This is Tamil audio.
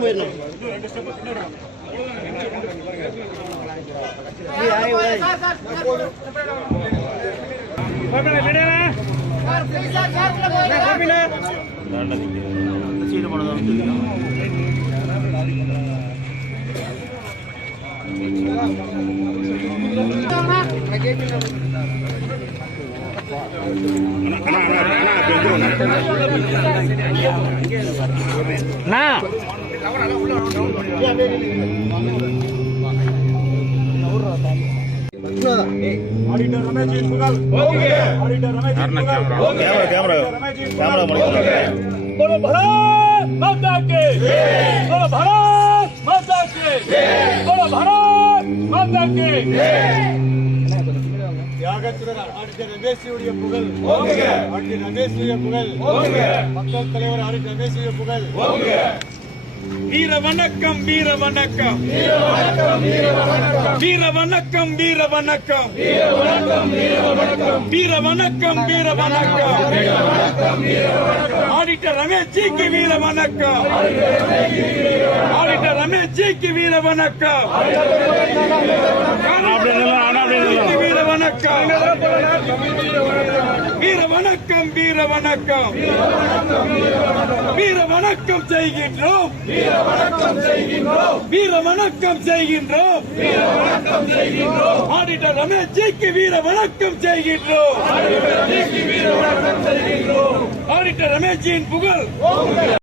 பக்கம் போயிடணும். ஆடிட்டர் ரமேஷ் புகழ் ஓகே ஆடிட்டர் ரமேஷ் கேமரா बोलो भारत माता की जय बोलो भारत माता की जय बोलो भारत माता की जय தியாகத்துடன் ஆடிட்டர் ரமேஷுடைய புகழ் ஓகே ஆடிட்டர் ரமேஷுடைய புகழ் ஓகே மக்கள் தலைவர் ஆடிட்டர் ரமேஷுடைய புகழ் ஓகே வீர வணக்கம் வீர வணக்கம் வீர வணக்கம் வீர வணக்கம் வீர வணக்கம் வீர வணக்கம் வீர வணக்கம் வீர வணக்கம் வீர வணக்கம் ஆடிட்டர் ரமேஷ் ஜி की வீர வணக்கம் ஆடிட்டர் ரமேஷ் ஜி की வீர வணக்கம் வீர வணக்கம் வீர வணக்கம் வீர வணக்கம் வீர வணக்கம் செய்கின்றோம் வீர வணக்கம் செய்கின்றோம் வீர வணக்கம் செய்கின்றோம் வீர வணக்கம் செய்கின்றோம் ஆடிட்டர் ரமேஷ் ஜி की வீர வணக்கம் செய்கின்றோம் ஆடிட்டர் ரமேஷ் ஜியின் புகழ்